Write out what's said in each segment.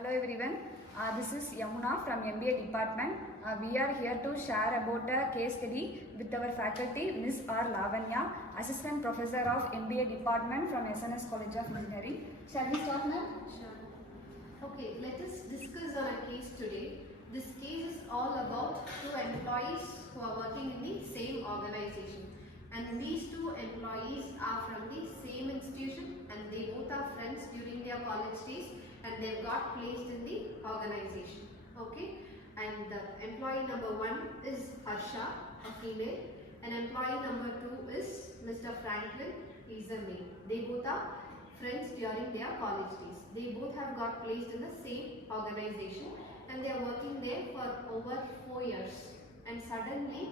Hello everyone, this is Yamuna from MBA department. We are here to share about a case study with our faculty, Ms. R. Lavanya, Assistant Professor of MBA department from SNS College of Engineering. Shall we start, ma'am? Sure. Okay, let us discuss on a case today. This case is all about two employees who are working in the same organization. And these two employees are from the same institution and they both are friends during their college days and they got placed in the organization. Okay, and the employee number 1 is Harsha, a female, and employee number 2 is Mr. Franklin, he is a male. They both are friends during their college days. They both have got placed in the same organization and they are working there for over 4 years. And suddenly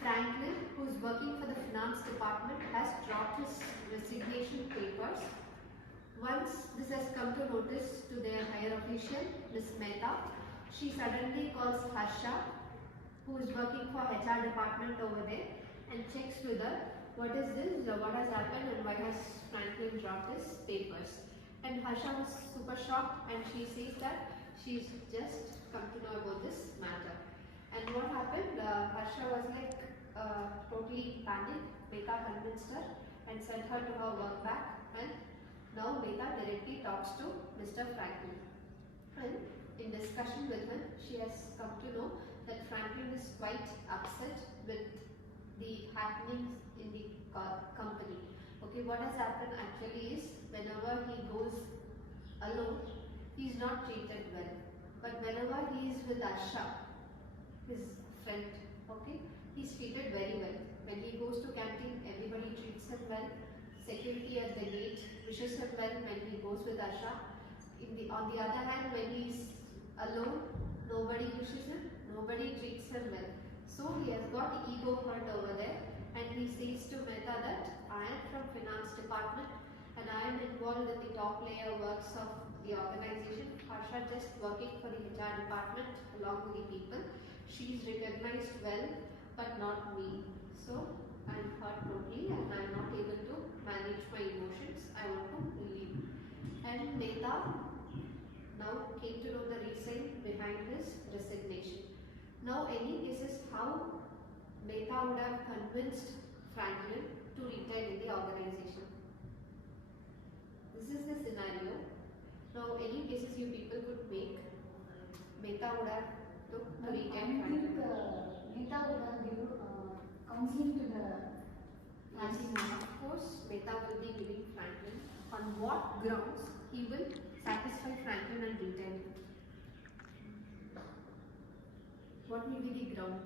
Franklin, who is working for the finance department, has dropped his resignation papers. Once this has come to notice to their higher official, Ms. Mehta, she suddenly calls Harsha, who is working for HR department over there, and checks with her, what is this, what has happened and why has Franklin dropped his papers. And Harsha was super shocked and she says that she's just come to know about this matter. And what happened, Harsha was like totally panicked. Mehta convinced her and sent her to her work back, and now Mehta directly talks to Mr. Franklin. And in discussion with him, she has come to know that Franklin is quite upset with the happenings in the company. Okay, what has happened actually is whenever he goes alone, he is not treated well. But whenever he is with Harsha, his friend, okay, he is treated very well. When he goes to canteen, everybody treats him well. Security at the gate wishes him well when he goes with Harsha. On the other hand, when he is alone, nobody wishes him, nobody treats him well. So he has got ego hurt over there and he says to Mehta that I am from finance department and I am involved in the top layer works of the organization. Harsha just working for the HR department along with the people. She is recognized well but not me. So I am hurt totally and I am not able to manage my emotions. I want to leave. And Mehta now came to know the reason behind his resignation. Now any cases how Mehta would have convinced Franklin to retain in the organization. This is the scenario. Now any cases you people could make, Mehta would have to retain Franklin. Mehta would have given counseling to the Franklin. Of course, Mehta will be giving Franklin on what grounds he will satisfy Franklin and retain him. What will be the ground?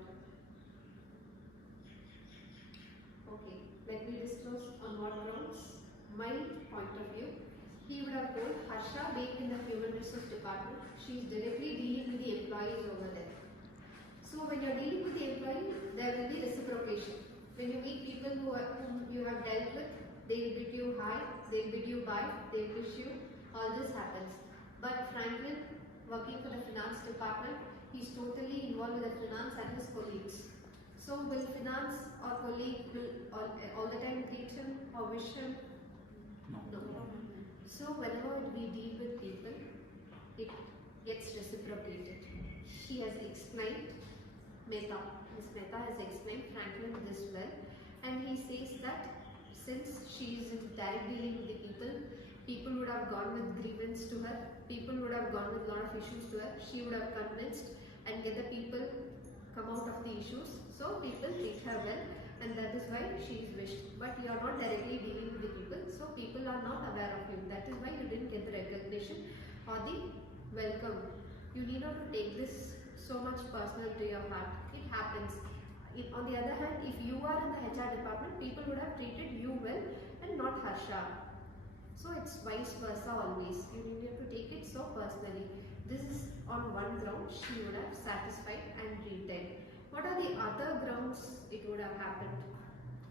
Okay, let me disclose on what grounds. My point of view, he would have told Harsha being in the human resource department, she is directly dealing with the employees over there. So when you are dealing with the employee, there will be reciprocation. When you meet people whom you have dealt with, they will bid you hi, they will bid you bye, they will wish you, all this happens. But Franklin, working for the finance department, he is totally involved with the finance and his colleagues. So will finance or colleague will all the time greet him or wish him? No. So whenever we deal with people, it gets reciprocated. She has explained, Ms. Mehta has explained Franklin this well, and he says that since she is in direct dealing with the people would have gone with grievance to her, people would have gone with a lot of issues to her, she would have convinced and get the people come out of the issues. So people treat her well and that is why she is wished. But you are not directly dealing with the people, so people are not aware of you. That is why you didn't get the recognition or the welcome. You need not to take this so much personal to your heart. It happens. On the other hand, if you are in the HR department, people would have treated you well and not Harsha. So it's vice versa always. You need to take it so personally. This is on one ground she would have satisfied and retained. What are the other grounds it would have happened?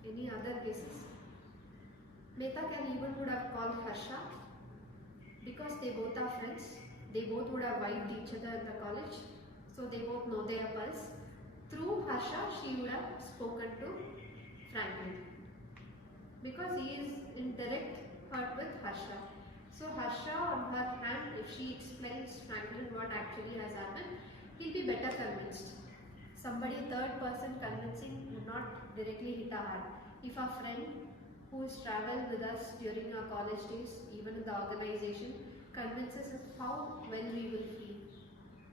Any other cases? Mehta even would have called Harsha because they both are friends. They both would have vibed each other in the college. So they both know their pulse. Through Harsha, she would have spoken to Franklin because he is in direct hurt with Harsha. So Harsha, on her hand, if she explains Franklin what actually has happened, he'll be better convinced. Somebody, third person convincing would not directly hit our heart. If our friend who has travelled with us during our college days, even in the organization, convinces us how well we will feel.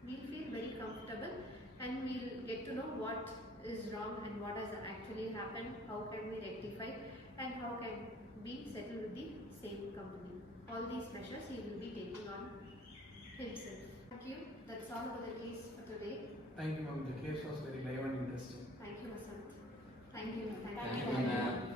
We'll feel very comfortable and we'll get to know what is wrong and what has actually happened, how can we rectify and how can we settle with the same company. All these measures he will be taking on himself. Thank you. That's all for the case for today. Thank you, ma'am. The case was very live and interesting. Thank you, Vasant. Thank you. Thank you, ma'am.